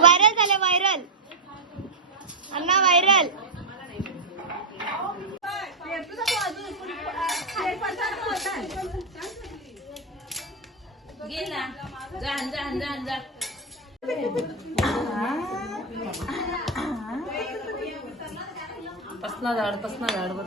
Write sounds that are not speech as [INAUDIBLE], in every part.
Viral झाले viral. अण्णा viral. पसना झाड पसना झाड बघ.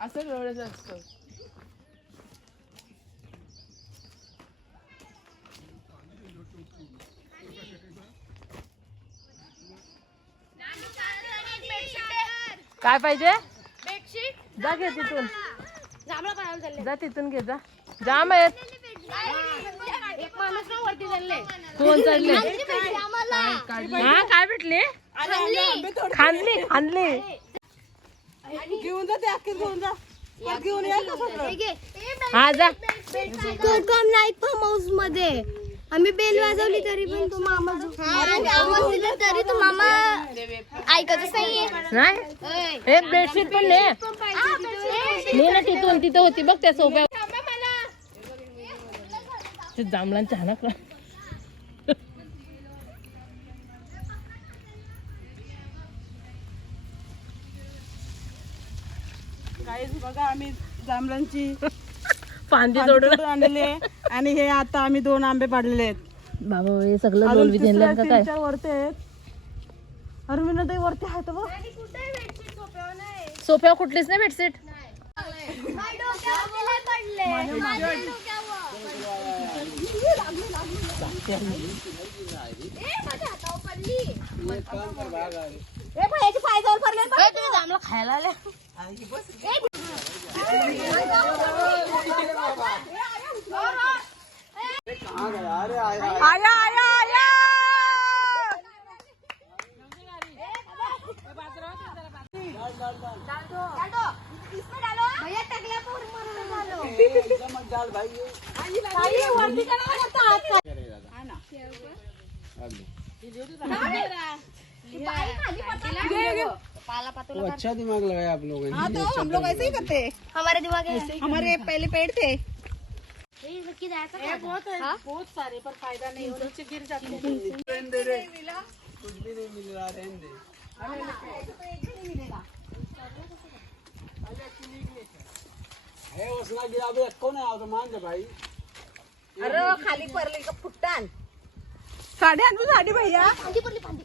असं एवढंच असतं काय पाहिजे? जा घे तिथून. जा तिथून घे जा. जाम आहेत. एक माणूस ना वरती चालले कोण चालले आम्हाला काय भेटले खांदली खांदली हा जा. कोटगाम नाईट फार्म हाऊसमध्ये आम्ही बेल वाजवली तरी पण तो मामा जो- आवाज दिला तरी तो मामा ऐकतच नाहीये. नाही. हे बेडशीट पण ने हा, बेडशीट. ने ना तिथून तिथं होती बघ त्या सोप्या ते जांभळांच्या हाना का काहीच बघा आम्ही जांभळांची [LAUGHS] फांदी आणलेली आहे. आणि हे आता आम्ही दोन आंबे पाडलेले आहेत. बाबा हे सगळं अजून लोलवी तिसरं त्यांना काय? चार वरती आहेत. अरे मी ते वरती आहेत बघ सोप्या कुठलीच नाही बेडशीट खायला आले? आया आया आया डालो. इसमें डालो. भैया टकल्या पर मरून डालो. ताई, वरती करा ना आता हात खाली. ती पाय खाली पडतात. पाला पातोला कर. अच्छा दिमाग लगाया आप लोगों ने हाँ तो हम लोग ऐसे ही करते हैं हमारे दिमाग है हमारे पहले पेड़ थे ये किधर है हाँ? बहुत सारे पर फायदा नहीं हो नीचे गिर जाते हैं कुछ भी नहीं मिल रहा रहने दे है उसना गिरा अभी कौन है आओ तो मान दे भाई अरे खाली पडली का फुट्टान साड़ी आणू साड़ी भैया फांदी पडली फांदी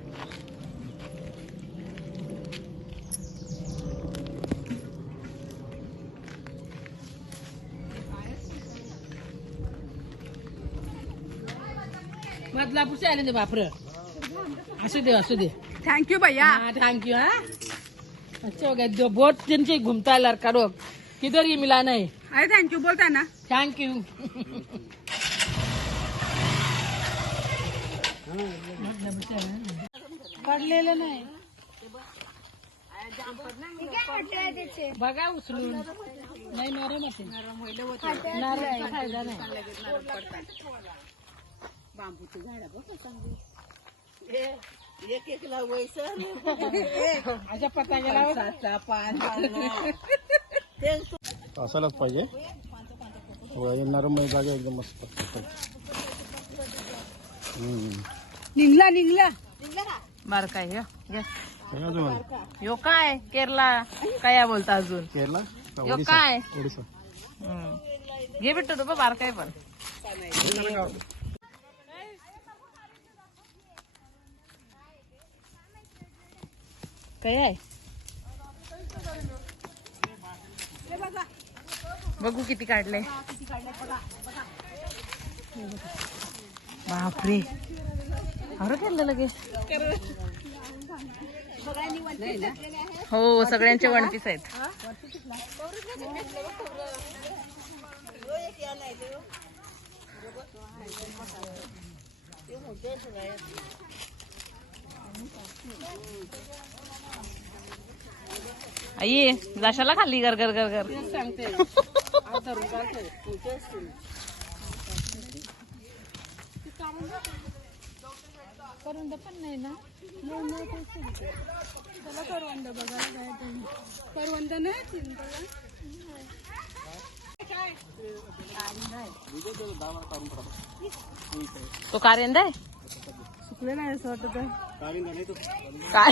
मधला पुढचे आले ते बापर. असू दे असू दे. थैंक यू भैया. हाँ थैंक यू हाँ. अच्छा हो गया जो बोट दिन से घूमता है लड़का लोग किधर ये मिला नहीं. अरे थैंक यू बोलता है ना. थैंक यू पडलेलं नाही. बघा उचलून. नाही नरम असेल. नरम फायदा नाही. एक एक लावायचं अशा पत्ता गेला साचा पान असायलाच पाहिजे. हो, हे नरम जागा एकदम मस्त. निघला निघला. बार काय. हे? ह्यो काय? केरला. काय बोलता अजून? केरला? ओडिसा? काय. घे भेटतो तो बार काय पण. काय आहे? बघू किती काढले बापरे. अरे केलं लगेच. हो सगळ्यांचे वन पीस आहेत. आई जाशाला खाल्ली गर गर गर गर. तो कारेंदा आहे. काय?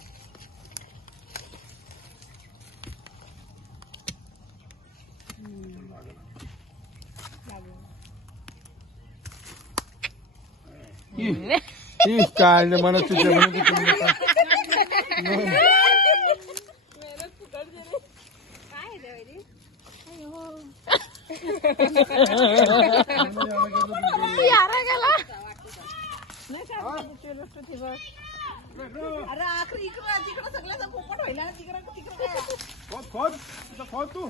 ई काय नाही म्हणत तुझ्या [LAUGHS] म्हणत अरे आखरी इकडं तिकडं सगळ्याचा पोपट व्हायला ना तिकडं तिकडं खोद खोद तिथं खोद तू.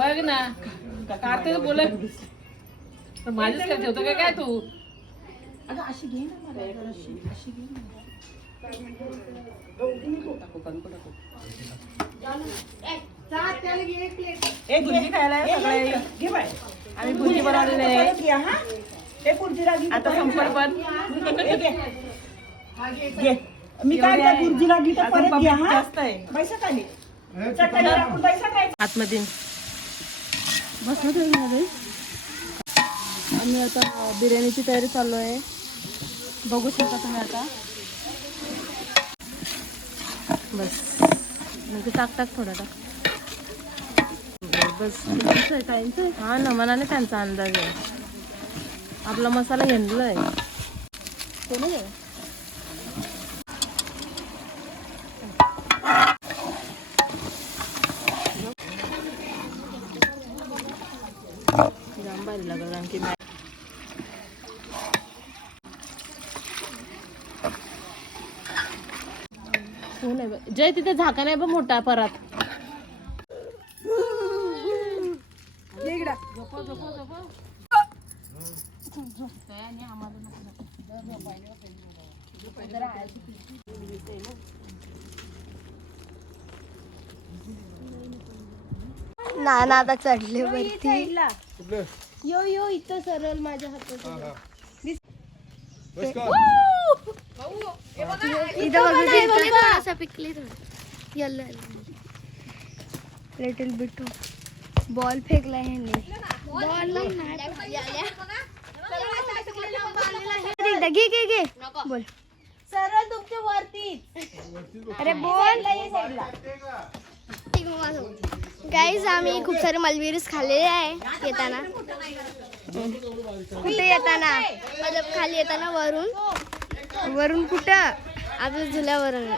बघ ना. कार्तिक बोल माझ्याच काय ठेवतो का काय तू? अगं अशी घे ना मला. एक अशी अशी घे ना. एक भुर्जी खायला आम्ही भुर्जी बनवलेली आहे आता. मी काय परत घ्या हा? पैसा आम्ही आता बिर्याणीची तयारी चालू आहे. बघू शकता तुम्ही आता. बस. म्हणजे टाक टाक थोडा टाक. बस. हा ना मनाने त्यांचा अंदाज आहे. आपला मसाला घेतलाय. जाम भारी लागल आणखी हो नाही बा- जय तिथे झाका नाही बघ मोठा परत. नाना आता चढले वरती. यो यो इथं सरळ माझ्या हातात असं पिकले येल्लो लिटिल बिटू बॉल फेकलाय ह्यांनी. बॉल घे घे घे. बोल. सरळ तुमच्या वरती. अरे बोल. गाईज आम्ही खूप सारे मलबेरीज खाल्लेले आहे येताना. कुठे येताना? मतलब खाली येताना वरून. वरून कुठं? आता झुल्यावरून